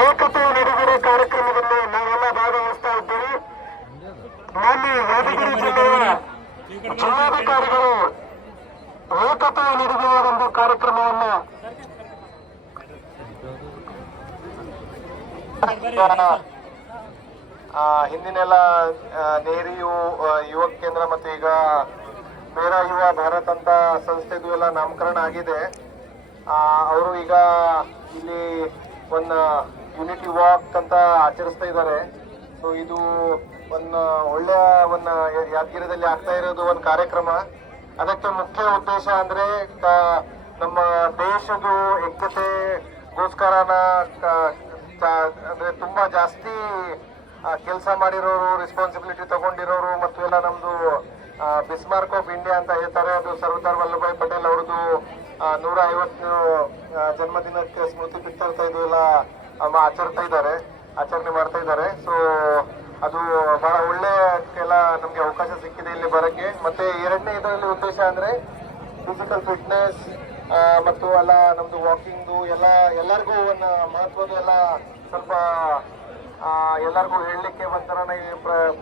ಏಕತೆ ನಡುಗಡೆ ಕಾರ್ಯಕ್ರಮದಲ್ಲಿ ನಾವೆಲ್ಲ ಭಾಗವಹಿಸ್ತಾ ಇದ್ದೀವಿ. ಮಾನ್ಯ ಯಾದಗಿರಿ ಜಿಲ್ಲೆಯ ಜಿಲ್ಲಾಧಿಕಾರಿಗಳು ಏಕತೆ ನಡುಗುವ ಒಂದು ಕಾರ್ಯಕ್ರಮವನ್ನು ಹಿಂದಿನೆಲ್ಲ ನೇರಿ ಯುವಕ ಯುವ ಕೇಂದ್ರ ಮತ್ತು ಈಗ ಮೇರಾ ಯುವ ಭಾರತ್ ಅಂತ ಸಂಸ್ಥೆಗೂ ಎಲ್ಲ ನಾಮಕರಣ ಆಗಿದೆ. ಅವರು ಈಗ ಇಲ್ಲಿ ಒಂದು ಯುನಿಟಿ ವಾಕ್ ಅಂತ ಆಚರಿಸ್ತಾ ಇದ್ದಾರೆ. ಸೊ ಇದು ಒಂದು ಒಳ್ಳೆಯ ಒಂದು ಯಾದಗಿರಿದಲ್ಲಿ ಆಗ್ತಾ ಇರೋದು ಒಂದು ಕಾರ್ಯಕ್ರಮ. ಅದಕ್ಕೆ ಮುಖ್ಯ ಉದ್ದೇಶ ಅಂದ್ರೆ ನಮ್ಮ ದೇಶದ ಏಕತೆಗೋಸ್ಕರನ ಗೋಸ್ಕರನ ಅಂದರೆ ತುಂಬಾ ಜಾಸ್ತಿ ಕೆಲಸ ಮಾಡಿರೋರು ರೆಸ್ಪಾನ್ಸಿಬಿಲಿಟಿ ತಗೊಂಡಿರೋರು ಮತ್ತು ಎಲ್ಲ ನಮ್ದು ಬಿಸ್ಮಾರ್ಕ್ ಆಫ್ ಇಂಡಿಯಾ ಅಂತ ಹೇಳ್ತಾರೆ. ಅದು ಸರ್ದಾರ್ ವಲ್ಲಭಾಯ್ ಪಟೇಲ್ ಅವ್ರದ್ದು ನೂರ ಐವತ್ತು ಜನ್ಮದಿನಕ್ಕೆ ಸ್ಮೃತಿ ಬಿತ್ತರ್ತಾ ಇದು ಎಲ್ಲ ಆಚರಿಸ್ತಾ ಇದ್ದಾರೆ, ಆಚರಣೆ ಮಾಡ್ತಾ ಇದ್ದಾರೆ. ಸೊ ಅದು ಬಹಳ ಒಳ್ಳೆ ಎಲ್ಲ ನಮ್ಗೆ ಅವಕಾಶ ಸಿಕ್ಕಿದೆ ಇಲ್ಲಿ ಬರಕ್ಕೆ. ಮತ್ತೆ ಎರಡನೇ ಇದರಲ್ಲಿ ಉದ್ದೇಶ ಅಂದರೆ ಫಿಸಿಕಲ್ ಫಿಟ್ನೆಸ್ ಮತ್ತು ಅಲ್ಲ ನಮ್ದು ವಾಕಿಂಗ್ದು ಎಲ್ಲ, ಎಲ್ಲರಿಗೂ ಒಂದು ಮಹತ್ವದ ಎಲ್ಲ ಸ್ವಲ್ಪ ಎಲ್ಲರಿಗೂ ಹೇಳಲಿಕ್ಕೆ ಒಂಥರನೇ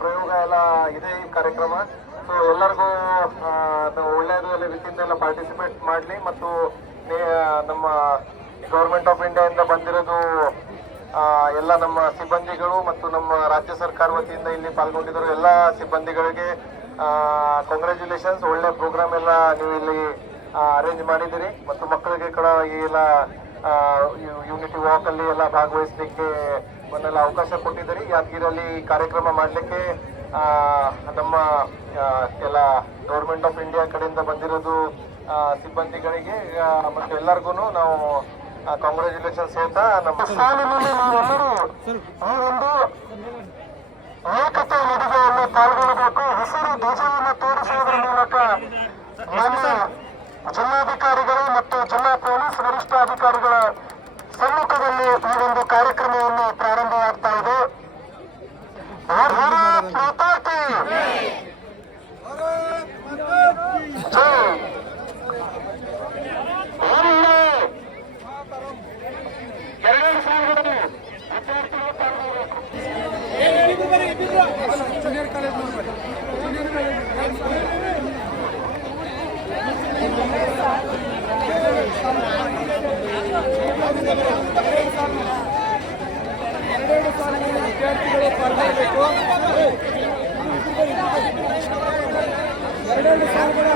ಪ್ರಯೋಗ ಎಲ್ಲ ಇದೆ ಈ ಕಾರ್ಯಕ್ರಮ. ಸೊ ಎಲ್ಲರಿಗೂ ನಾವು ಒಳ್ಳೆಯದು ಎಲ್ಲ ರೀತಿಯಿಂದ ಎಲ್ಲ ಪಾರ್ಟಿಸಿಪೇಟ್ ಮಾಡಲಿ ಮತ್ತು ನಮ್ಮ ಗೌರ್ಮೆಂಟ್ ಆಫ್ ಇಂಡಿಯಾದಿಂದ ಬಂದಿರೋದು ಎಲ್ಲ ನಮ್ಮ ಸಿಬ್ಬಂದಿಗಳು ಮತ್ತು ನಮ್ಮ ರಾಜ್ಯ ಸರ್ಕಾರ ವತಿಯಿಂದ ಇಲ್ಲಿ ಪಾಲ್ಗೊಂಡಿದ್ದರು ಎಲ್ಲ ಸಿಬ್ಬಂದಿಗಳಿಗೆ ಕಂಗ್ರ್ಯಾಚುಲೇಷನ್ಸ್ ಒಳ್ಳೆ ಪ್ರೋಗ್ರಾಮ್ ಎಲ್ಲ ನೀವು ಇಲ್ಲಿ ಅರೇಂಜ್ ಮಾಡಿದ್ದೀರಿ. ಮತ್ತು ಮಕ್ಕಳಿಗೆ ಕೂಡ ಈ ಎಲ್ಲ ಯೂನಿಟಿ ವಾಕ್ ಅಲ್ಲಿ ಎಲ್ಲ ಭಾಗವಹಿಸಲಿಕ್ಕೆ ಒಂದೆಲ್ಲ ಅವಕಾಶ ಕೊಟ್ಟಿದ್ದೀರಿ. ಯಾದಗಿರಲ್ಲಿ ಕಾರ್ಯಕ್ರಮ ಮಾಡಲಿಕ್ಕೆ ನಮ್ಮ ಎಲ್ಲ ಗೌರ್ಮೆಂಟ್ ಆಫ್ ಇಂಡಿಯಾ ಕಡೆಯಿಂದ ಬಂದಿರೋದು ಸಿಬ್ಬಂದಿಗಳಿಗೆ ಮತ್ತು ಎಲ್ಲರಿಗೂ ನಾವು ಕಾಂಗ್ರ್ಯಾಚುಲೇಷನ್ಸ್ ಹೇಳ್ತಾ ನಮ್ಮ ಸಾಲಿನಲ್ಲಿ ನಾವೆಲ್ಲರೂ ಈ ಒಂದು ಏಕತೆ ನಡುಗೆಯನ್ನು ಪಾಲ್ಗೊಳ್ಳಬೇಕು. ಹಸಿರು ಧ್ವಜವನ್ನು ತೋರಿಸುವುದರ ಮೂಲಕ ನಮ್ಮ ಜಿಲ್ಲಾಧಿಕಾರಿಗಳು ಮತ್ತು ಜಿಲ್ಲಾ ಪೊಲೀಸ್ ವರಿಷ್ಠಾಧಿಕಾರಿಗಳ ಸಮ್ಮುಖದಲ್ಲಿ ಈ ಒಂದು ಕಾರ್ಯಕ್ರಮವನ್ನು ಎರಡೆರಡು ಸಾವಿರ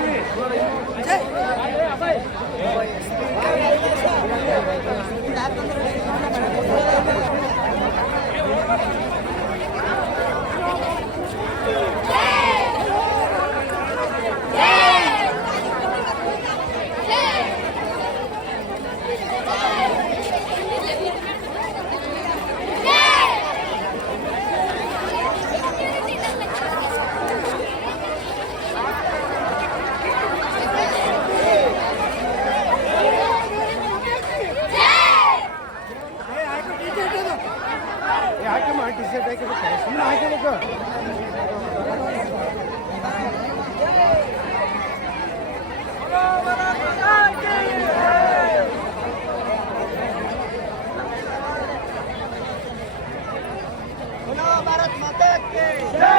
ભારત માતા